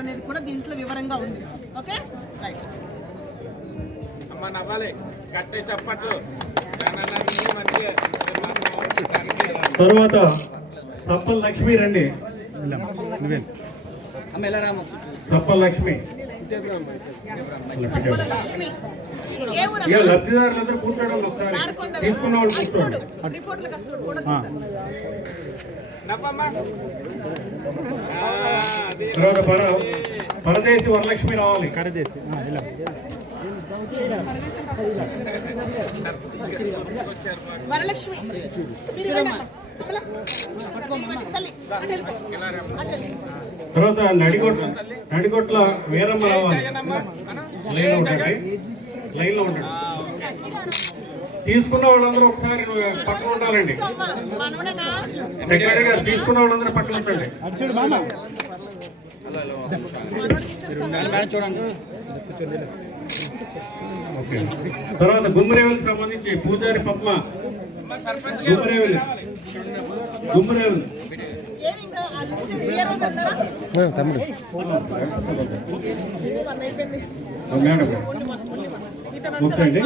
అనేది కూడా దీంట్లో వివరంగా ఉంది. ఓకే రైట్ అమ్మ నవ్వాలి గట్టే చప్పట్లు. తర్వాత సప్పల్ లక్ష్మి రండి. సప్పల్ లక్ష్మి లబ్ధిదారులందరూ కూర్చోండి. ఒకసారి తీసుకున్న వాళ్ళు కూర్చోండి. తర్వాత పరదేశి వరలక్ష్మి రావాలి. వరలక్ష్మి తర్వాత నడిగొట్ల వీరమ్మ రావాలి. లైన్ లో ఉండండి. తీసుకున్న వాళ్ళందరూ ఒకసారి పక్కన ఉండాలండి. సెక్రటరీ గారు తీసుకున్న వాళ్ళందరూ పక్కన ఉంచండి. ఓకే. తర్వాత గుమ్మరేవులకు సంబంధించి పూజారి పద్మ గుమ్మరేవులు మేడం ఓకే అండి.